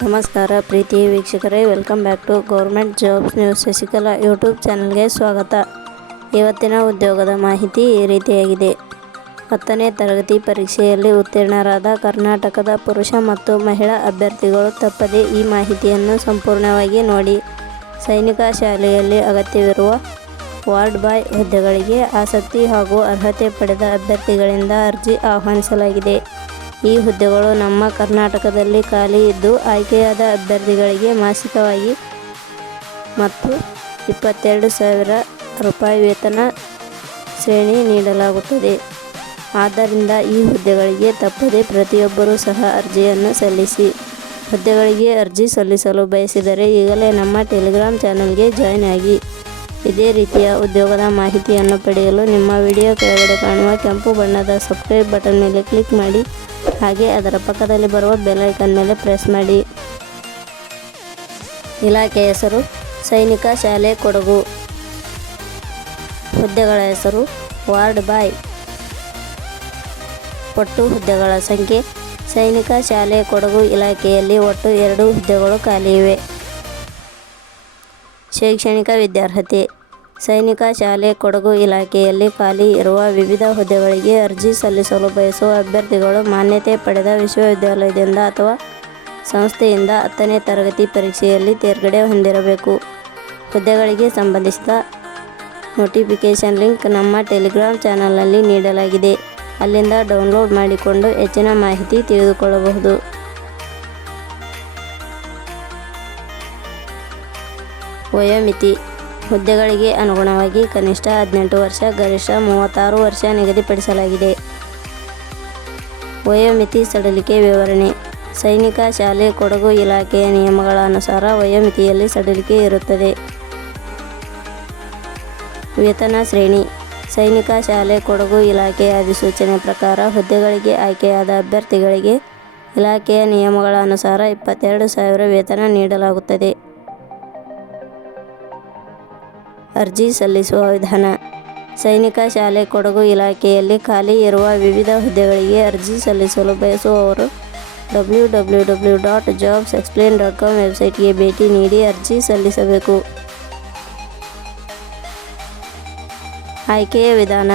ನಮಸ್ಕಾರ ಪ್ರೀತಿ ವೀಕ್ಷಕರೇ welcome back to government jobs news Shashikala YouTube ಚಾನಲ್ಗೆ ಸ್ವಾಗತ. ಇವತ್ತಿನ ಉದ್ಯೋಗದ ಮಾಹಿತಿ ಈ ರೀತಿಯಾಗಿದೆ. ಹತ್ತನೇ ತರಗತಿ ಪರೀಕ್ಷೆಯಲ್ಲಿ ಉತ್ತೀರ್ಣರಾದ ಕರ್ನಾಟಕದ ಪುರುಷ ಮತ್ತು ಮಹಿಳಾ ಅಭ್ಯರ್ಥಿಗಳು ತಪ್ಪದೆ ಈ ಮಾಹಿತಿಯನ್ನು ಸಂಪೂರ್ಣವಾಗಿ ನೋಡಿ ಸೈನಿಕ ಶಾಲೆಯಲ್ಲಿ ಅಗತ್ಯವಿರುವ ವಾರ್ಡ್ ಬಾಯ್ ಹುದ್ದೆಗಳಿಗೆ ಆಸಕ್ತಿ ಹಾಗೂ ಅರ್ಹತೆ ಪಡೆದ ಅಭ್ಯರ್ಥಿಗಳಿಂದ ಅರ್ಜಿ ಆಹ್ವಾನಿಸಲಾಗಿದೆ. ಈ ಹುದ್ದೆಗಳು ನಮ್ಮ ಕರ್ನಾಟಕದಲ್ಲಿ ಖಾಲಿ ಇದ್ದು ಆಯ್ಕೆಯಾದ ಅಭ್ಯರ್ಥಿಗಳಿಗೆ ಮಾಸಿಕವಾಗಿ ಮತ್ತು ಇಪ್ಪತ್ತೆರಡು ಸಾವಿರ ರೂಪಾಯಿ ವೇತನ ಶ್ರೇಣಿ ನೀಡಲಾಗುತ್ತದೆ. ಆದ್ದರಿಂದ ಈ ಹುದ್ದೆಗಳಿಗೆ ತಪ್ಪದೆ ಪ್ರತಿಯೊಬ್ಬರೂ ಸಹ ಅರ್ಜಿಯನ್ನು ಸಲ್ಲಿಸಿ, ಹುದ್ದೆಗಳಿಗೆ ಅರ್ಜಿ ಸಲ್ಲಿಸಲು ಬಯಸಿದರೆ ಈಗಲೇ ನಮ್ಮ ಟೆಲಿಗ್ರಾಮ್ ಚಾನಲ್ಗೆ ಜಾಯ್ನ್ ಆಗಿ. ಇದೇ ರೀತಿಯ ಉದ್ಯೋಗದ ಮಾಹಿತಿಯನ್ನು ಪಡೆಯಲು ನಿಮ್ಮ ವಿಡಿಯೋ ಕೆಳಗಡೆ ಕಾಣುವ ಕೆಂಪು ಬಣ್ಣದ ಸಬ್ಸ್ಕ್ರೈಬ್ ಬಟನ್ ಮೇಲೆ ಕ್ಲಿಕ್ ಮಾಡಿ, ಹಾಗೆ ಅದರ ಪಕ್ಕದಲ್ಲಿ ಬರುವ ಬೆಲೈಕನ್ ಮೇಲೆ ಪ್ರೆಸ್ ಮಾಡಿ. ಇಲಾಖೆ ಹೆಸರು, ಸೈನಿಕ ಶಾಲೆ ಕೊಡಗು. ಹುದ್ದೆಗಳ ಹೆಸರು, ವಾರ್ಡ್ ಬಾಯ್. ಒಟ್ಟು ಹುದ್ದೆಗಳ ಸಂಖ್ಯೆ, ಸೈನಿಕ ಶಾಲೆ ಕೊಡಗು ಇಲಾಖೆಯಲ್ಲಿ ಒಟ್ಟು ಎರಡು ಹುದ್ದೆಗಳು ಖಾಲಿ ಇವೆ. ಶೈಕ್ಷಣಿಕ ವಿದ್ಯಾರ್ಹತೆ, ಸೈನಿಕ ಶಾಲೆ, ಕೊಡಗು ಇಲಾಖೆಯಲ್ಲಿ ಖಾಲಿ ಇರುವ ವಿವಿಧ ಹುದ್ದೆಗಳಿಗೆ ಅರ್ಜಿ ಸಲ್ಲಿಸಲು ಬಯಸುವ ಅಭ್ಯರ್ಥಿಗಳು ಮಾನ್ಯತೆ ಪಡೆದ ವಿಶ್ವವಿದ್ಯಾಲಯದಿಂದ ಅಥವಾ ಸಂಸ್ಥೆಯಿಂದ ಹತ್ತನೇ ತರಗತಿ ಪರೀಕ್ಷೆಯಲ್ಲಿ ತೇರ್ಗಡೆ ಹೊಂದಿರಬೇಕು. ಹುದ್ದೆಗಳಿಗೆ ಸಂಬಂಧಿಸಿದ ನೋಟಿಫಿಕೇಷನ್ ಲಿಂಕ್ ನಮ್ಮ ಟೆಲಿಗ್ರಾಮ್ ಚಾನಲ್ನಲ್ಲಿ ನೀಡಲಾಗಿದೆ. ಅಲ್ಲಿಂದ ಡೌನ್ಲೋಡ್ ಮಾಡಿಕೊಂಡು ಹೆಚ್ಚಿನ ಮಾಹಿತಿ ತಿಳಿದುಕೊಳ್ಳಬಹುದು. ವಯೋಮಿತಿ. ಹುದ್ದೆಗಳಿಗೆ ಅನುಗುಣವಾಗಿ ಕನಿಷ್ಠ ಹದಿನೆಂಟು ವರ್ಷ, ಗರಿಷ್ಠ ಮೂವತ್ತಾರು ವರ್ಷ ನಿಗದಿಪಡಿಸಲಾಗಿದೆ. ವಯೋಮಿತಿ ಸಡಿಲಿಕೆ ವಿವರಣೆ. ಸೈನಿಕ ಶಾಲೆ, ಕೊಡಗು ಇಲಾಖೆಯ ನಿಯಮಗಳ ಅನುಸಾರ ವಯೋಮಿತಿಯಲ್ಲಿ ಸಡಿಲಿಕೆ ಇರುತ್ತದೆ. ವೇತನ ಶ್ರೇಣಿ. ಸೈನಿಕ ಶಾಲೆ, ಕೊಡಗು ಇಲಾಖೆಯ ಅಧಿಸೂಚನೆ ಪ್ರಕಾರ ಹುದ್ದೆಗಳಿಗೆ ಆಯ್ಕೆಯಾದ ಅಭ್ಯರ್ಥಿಗಳಿಗೆ ಇಲಾಖೆಯ ನಿಯಮಗಳ ಅನುಸಾರ ಇಪ್ಪತ್ತೆರಡು ಸಾವಿರ ವೇತನ ನೀಡಲಾಗುತ್ತದೆ. ಅರ್ಜಿ ಸಲ್ಲಿಸುವ ವಿಧಾನ. ಸೈನಿಕ ಶಾಲೆ ಕೊಡಗು ಇಲಾಖೆಯಲ್ಲಿ ಖಾಲಿ ಇರುವ ವಿವಿಧ ಹುದ್ದೆಗಳಿಗೆ ಅರ್ಜಿ ಸಲ್ಲಿಸಲು ಬಯಸುವವರು W W W dot jobs explain dot com ವೆಬ್ಸೈಟ್ಗೆ ಭೇಟಿ ನೀಡಿ ಅರ್ಜಿ ಸಲ್ಲಿಸಬೇಕು. ಆಯ್ಕೆಯ ವಿಧಾನ.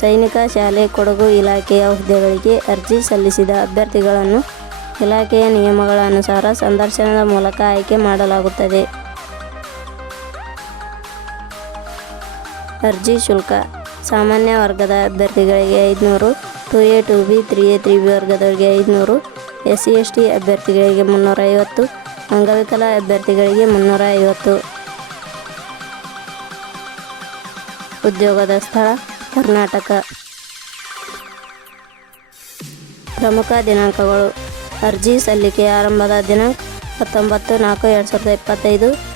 ಸೈನಿಕ ಶಾಲೆ ಕೊಡಗು ಇಲಾಖೆಯ ಹುದ್ದೆಗಳಿಗೆ ಅರ್ಜಿ ಸಲ್ಲಿಸಿದ ಅಭ್ಯರ್ಥಿಗಳನ್ನು ಇಲಾಖೆಯ ನಿಯಮಗಳ ಅನುಸಾರ ಸಂದರ್ಶನದ ಮೂಲಕ ಆಯ್ಕೆ ಮಾಡಲಾಗುತ್ತದೆ. ಅರ್ಜಿ ಶುಲ್ಕ. ಸಾಮಾನ್ಯ ವರ್ಗದ ಅಭ್ಯರ್ಥಿಗಳಿಗೆ ಐದುನೂರು two A two B three A three B ವರ್ಗದವರಿಗೆ ಐದುನೂರು ಎಸ್ ಸಿ ಎಸ್ ಟಿ ಅಭ್ಯರ್ಥಿಗಳಿಗೆ ಮುನ್ನೂರ ಐವತ್ತು, ಅಂಗವಿಕಲ ಅಭ್ಯರ್ಥಿಗಳಿಗೆ ಮುನ್ನೂರ ಐವತ್ತು. ಉದ್ಯೋಗದ ಸ್ಥಳ, ಕರ್ನಾಟಕ. ಪ್ರಮುಖ ದಿನಾಂಕಗಳು. ಅರ್ಜಿ ಸಲ್ಲಿಕೆ ಆರಂಭದ ದಿನಾಂಕ ಹತ್ತೊಂಬತ್ತು ನಾಲ್ಕು ಎರಡು ಸಾವಿರದ ಇಪ್ಪತ್ತೈದು.